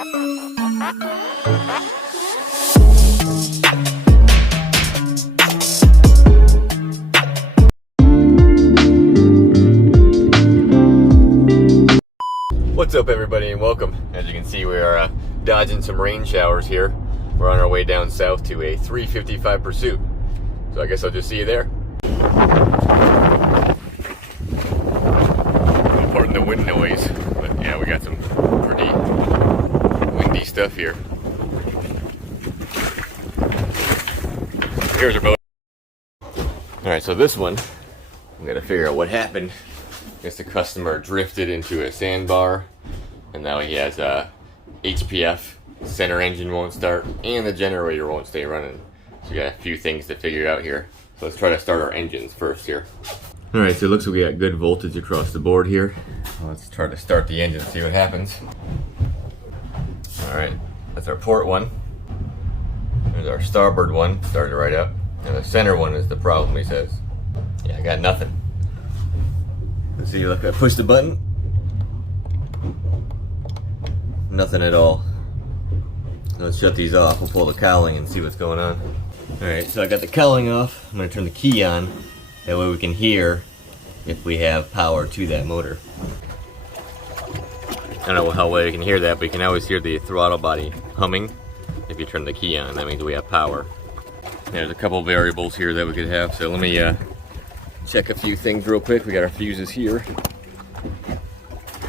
What's up, everybody, and welcome. As you can see, we are dodging some rain showers here. We're on our way down south to a 355 pursuit. So I guess I'll just see you there. Pardon the wind noise, but yeah, we got some pretty windy stuff here. Here's our boat. Alright, so this one, I'm gonna figure out what happened. I guess the customer drifted into a sandbar, and now he has a HPF, center engine won't start, and the generator won't stay running. So we got a few things to figure out here. So let's try to start our engines first here. Alright, so it looks like we got good voltage across the board here. Let's try to start the engine, see what happens. Alright, that's our port one. There's our starboard one, started right up. And the center one is the problem, he says. Yeah, I got nothing. Let's see, look, I push the button. Nothing at all. Let's shut these off. We'll pull the cowling and see what's going on. Alright, so I got the cowling off. I'm going to turn the key on. That way we can hear if we have power to that motor. I don't know how well you can hear that, but you can always hear the throttle body humming if you turn the key on. That means we have power. There's a couple variables here that we could have, so let me check a few things real quick. We got our fuses here.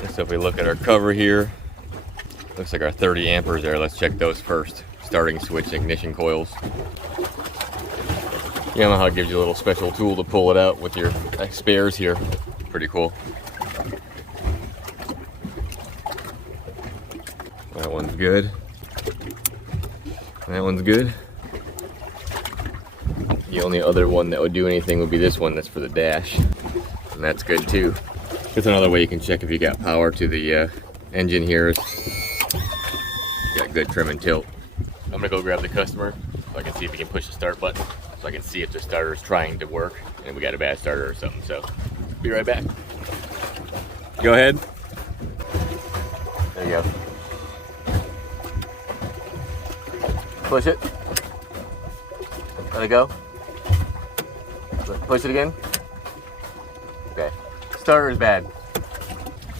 So if we look at our cover here, looks like our 30 amperes there. Let's check those first. Starting switch, ignition coils. Yamaha gives you a little special tool to pull it out with your spares here. Pretty cool. That one's good. That one's good. The only other one that would do anything would be this one that's for the dash. And that's good too. That's another way you can check if you got power to the engine here. Is got good trim and tilt. I'm gonna go grab the customer so I can see if he can push the start button. So I can see if the starter is trying to work and we got a bad starter or something. So, be right back. Go ahead. There you go. Push it. Let it go. Push it again. Okay. Starter is bad.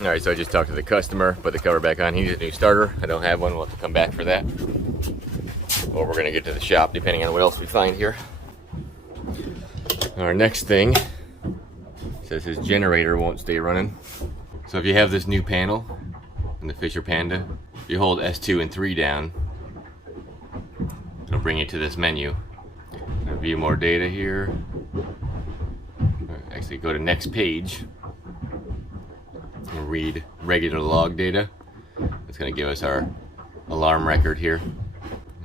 Alright, so I just talked to the customer, put the cover back on. He needs a new starter. I don't have one. We'll have to come back for that. Or we're going to get to the shop, depending on what else we find here. Our next thing says his generator won't stay running. So if you have this new panel in the Fisher Panda, if you hold S2 and 3 down, it'll bring you to this menu. View more data here. Actually, go to next page. We'll read regular log data. It's going to give us our alarm record here.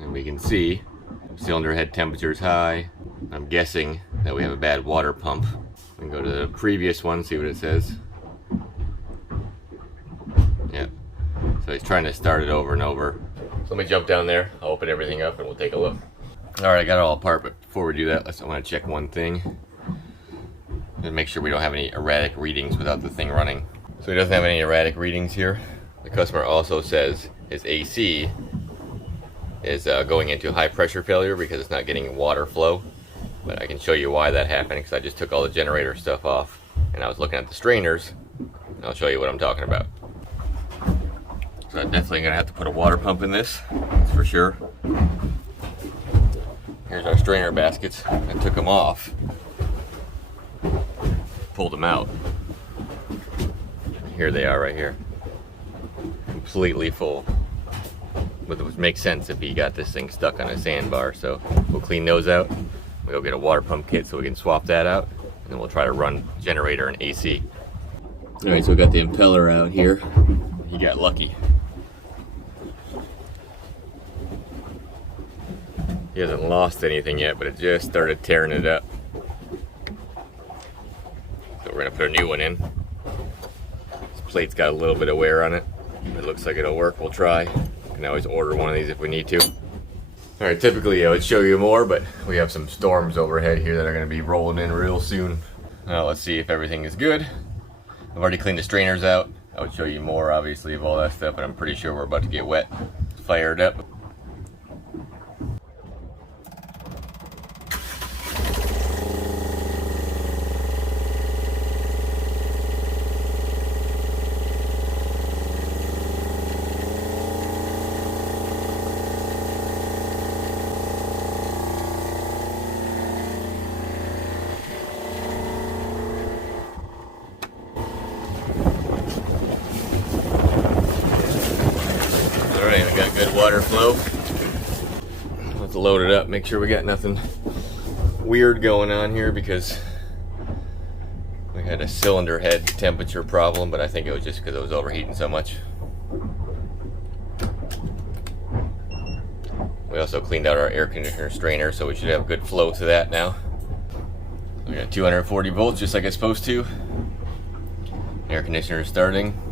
And we can see cylinder head temperature is high. I'm guessing that we have a bad water pump. We can go to the previous one, see what it says. Yep. So he's trying to start it over and over. So let me jump down there. I'll open everything up and we'll take a look. Alright, I got it all apart, but before we do that, I want to check one thing. To make sure we don't have any erratic readings without the thing running. So he doesn't have any erratic readings here. The customer also says his AC is going into high pressure failure because it's not getting water flow. But I can show you why that happened because I just took all the generator stuff off and I was looking at the strainers, and I'll show you what I'm talking about. So I'm definitely going to have to put a water pump in this, that's for sure. Here's our strainer baskets. I took them off, pulled them out. Here they are right here. Completely full. But it would make sense if he got this thing stuck on a sandbar. So we'll clean those out. We'll go get a water pump kit so we can swap that out. And then we'll try to run generator and AC. Alright, so we got the impeller out here. He got lucky. He hasn't lost anything yet, but it just started tearing it up. So we're gonna put a new one in. This plate's got a little bit of wear on it. It looks like it'll work, we'll try. We can always order one of these if we need to. Alright, typically I would show you more, but we have some storms overhead here that are gonna be rolling in real soon. Now let's see if everything is good. I've already cleaned the strainers out. I would show you more, obviously, of all that stuff, but I'm pretty sure we're about to get wet. Fired up. Alright, we got good water flow. Let's load it up, make sure we got nothing weird going on here, because we had a cylinder head temperature problem, but I think it was just because it was overheating so much. We also cleaned out our air conditioner strainer, so we should have good flow to that now. We got 240 volts just like it's supposed to. Air conditioner is starting.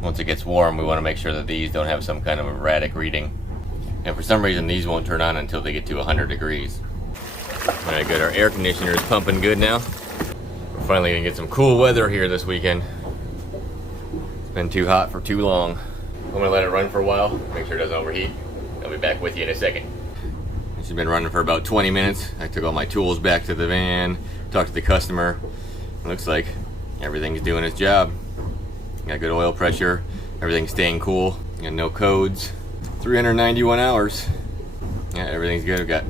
Once it gets warm, we want to make sure that these don't have some kind of erratic reading. And for some reason, these won't turn on until they get to 100 degrees. Alright, good. Our air conditioner is pumping good now. We're finally going to get some cool weather here this weekend. It's been too hot for too long. I'm going to let it run for a while, make sure it doesn't overheat. I'll be back with you in a second. This has been running for about 20 minutes. I took all my tools back to the van, talked to the customer. It looks like everything's doing its job. Got good oil pressure, everything's staying cool. Got no codes. 391 hours. Yeah, everything's good.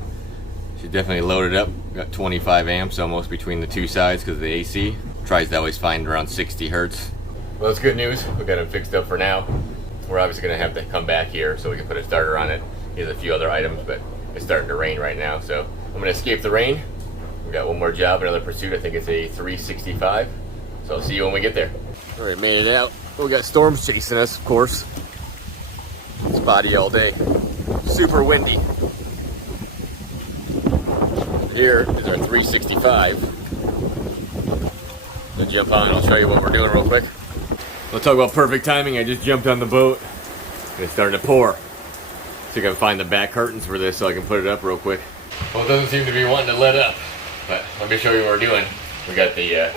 She's definitely loaded up. Got 25 amps almost between the two sides because of the AC. Tries to always find around 60 hertz. Well, that's good news. We got it fixed up for now. We're obviously going to have to come back here so we can put a starter on it. Here's a few other items, but it's starting to rain right now, so I'm going to escape the rain. We got one more job, another pursuit. I think it's a 365. So I'll see you when we get there. Alright, made it out. We got storms chasing us, of course. Spotty all day. Super windy. Here is our 365. So jump on, I'll show you what we're doing real quick. We'll talk about perfect timing. I just jumped on the boat and it's starting to pour. See if I can find the back curtains for this so I can put it up real quick. Well, it doesn't seem to be wanting to let up, but let me show you what we're doing. We got the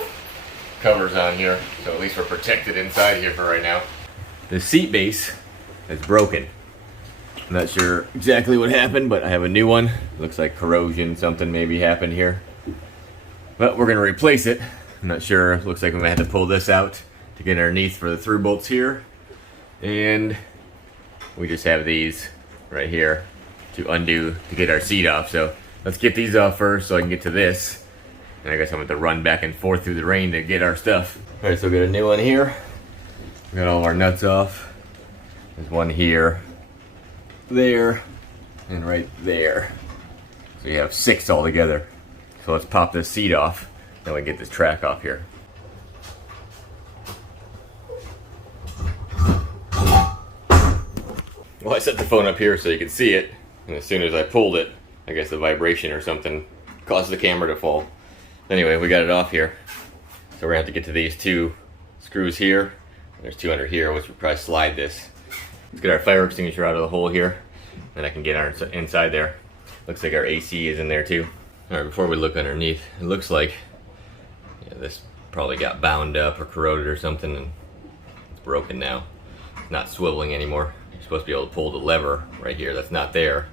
covers on here, so at least we're protected inside here for right now. The seat base is broken. I'm not sure exactly what happened, but I have a new one. Looks like corrosion, something maybe happened here. But we're gonna replace it. I'm not sure, looks like we might have to pull this out to get underneath for the through bolts here. And we just have these right here to undo to get our seat off. So let's get these off first so I can get to this. And I guess I'm going to run back and forth through the rain to get our stuff. Alright, so we got a new one here. We got all of our nuts off. There's one here, there, and right there. So you have 6 altogether. So let's pop this seat off, then we get this track off here. Well, I set the phone up here so you can see it, and as soon as I pulled it, I guess the vibration or something caused the camera to fall. Anyway, we got it off here. So we're gonna have to get to these 2 screws here. There's 2 under here, which we'll probably slide this. Let's get our fire extinguisher out of the hole here. Then I can get our inside there. Looks like our AC is in there too. Alright, before we look underneath, it looks like this probably got bound up or corroded or something and it's broken now. It's not swiveling anymore. You're supposed to be able to pull the lever right here. That's not there.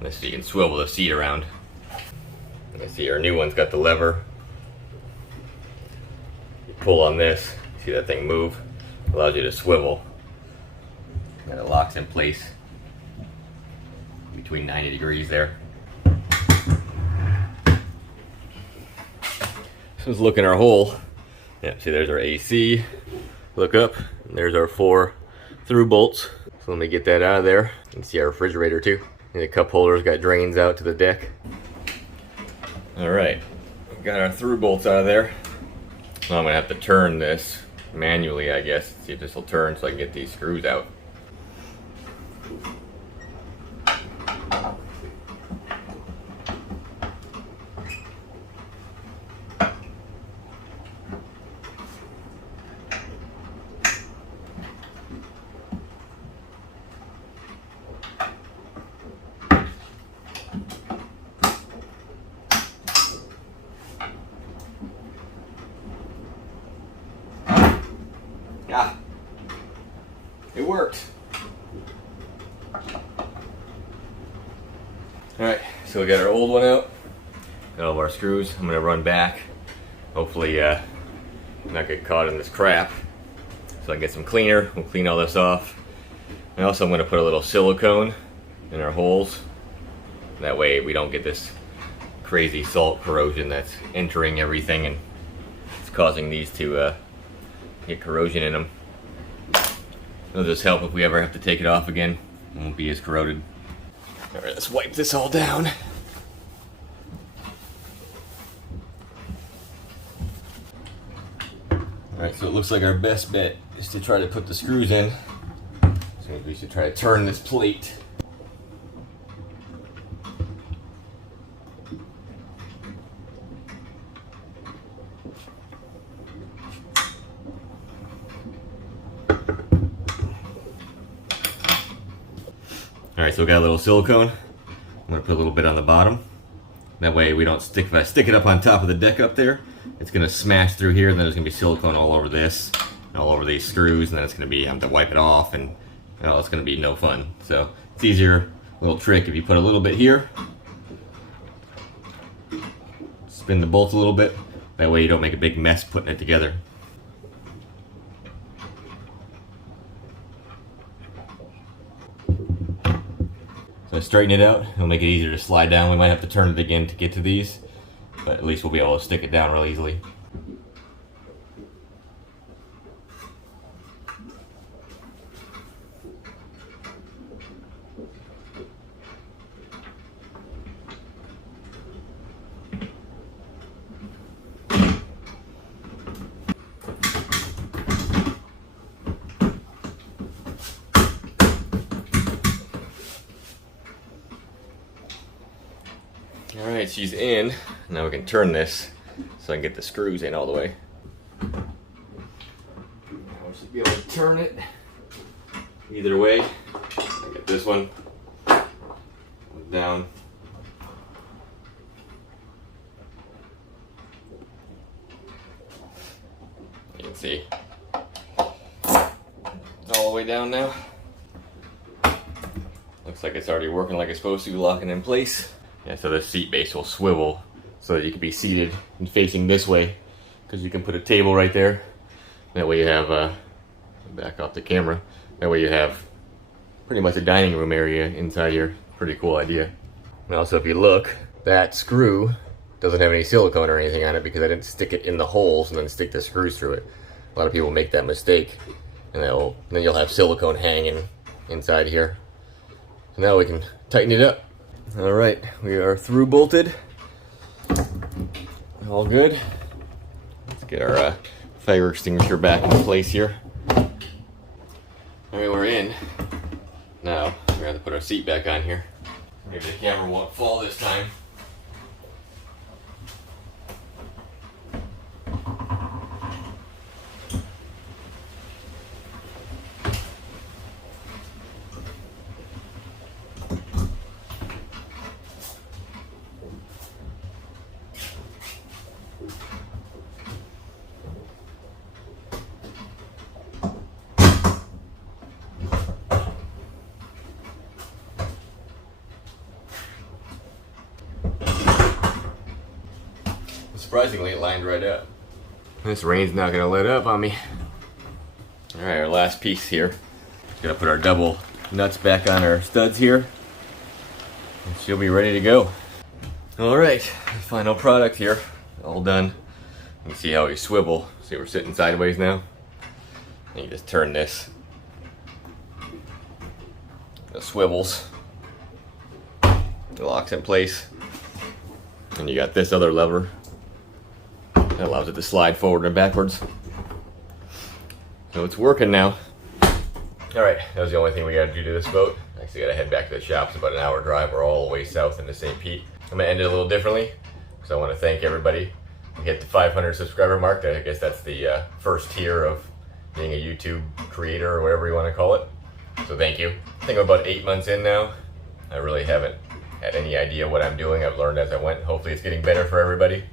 And so you can swivel the seat around. And I see our new one's got the lever. You pull on this, see that thing move, allows you to swivel. And it locks in place between 90 degrees there. So let's look in our hole. Yeah, see there's our AC. Look up, and there's our 4 through bolts. So let me get that out of there. You can see our refrigerator too. And the cup holder's got drains out to the deck. Alright, got our through bolts out of there. Now I'm gonna have to turn this manually, I guess. See if this will turn so I can get these screws out. Ah, Alright, so we got our old one out. Got all of our screws. I'm gonna run back. Hopefully not get caught in this crap. So I get some cleaner. We'll clean all this off. And also I'm gonna put a little silicone in our holes. That way we don't get this crazy salt corrosion that's entering everything and it's causing these to get corrosion in them. It'll just help if we ever have to take it off again. It won't be as corroded. Alright, let's wipe this all down. Alright, so it looks like our best bet is to try to put the screws in. So we should try to turn this plate. Alright, so we got a little silicone. I'm going to put a little bit on the bottom. That way we don't stick, if I stick it up on top of the deck up there, it's going to smash through here, and then there's going to be silicone all over this, and all over these screws, and then it's going to be, I have to wipe it off, and it's going to be no fun. So it's easier, little trick, if you put a little bit here, spin the bolt a little bit, that way you don't make a big mess putting it together. So straighten it out, it'll make it easier to slide down. We might have to turn it again to get to these, but at least we'll be able to stick it down real easily. Alright, she's in. Now we can turn this so I can get the screws in all the way. Now we should be able to turn it either way. Get this one down. You can see it's all the way down now. Looks like it's already working like it's supposed to, locking in place. Yeah, so the seat base will swivel so that you can be seated and facing this way, because you can put a table right there. That way you have, back off the camera, that way you have pretty much a dining room area inside here. Pretty cool idea. And also if you look, that screw doesn't have any silicone or anything on it because I didn't stick it in the holes and then stick the screws through it. A lot of people make that mistake, and then you'll have silicone hanging inside here. So now we can tighten it up. All right, we are through bolted. All good. Let's get our fire extinguisher back in place here. All right, we're in. Now, we're gonna have to put our seat back on here. Maybe the camera won't fall this time. Surprisingly, it lined right up. This rain's not gonna let up on me. All right, our last piece here. Gonna put our double nuts back on our studs here, and she'll be ready to go. All right, final product here, all done. You can see how we swivel. See, we're sitting sideways now. And you just turn this. It swivels. It locks in place. And you got this other lever that allows it to slide forward and backwards. So it's working now. Alright, that was the only thing we gotta do to this boat. Actually gotta head back to the shop. It's about an hour drive. We're all the way south into St. Pete. I'm gonna end it a little differently, because I want to thank everybody. We hit the 500 subscriber mark. I guess that's the first tier of being a YouTube creator or whatever you want to call it. So thank you. I think I'm about 8 months in now. I really haven't had any idea what I'm doing. I've learned as I went. Hopefully it's getting better for everybody.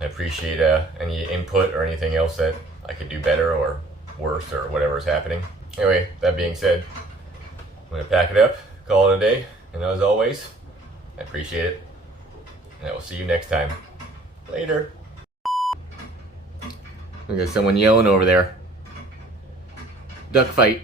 I appreciate any input or anything else that I could do better or worse or whatever is happening. Anyway, that being said, I'm going to pack it up, call it a day, and as always, I appreciate it. And I will see you next time. Later. We got someone yelling over there. Duck fight.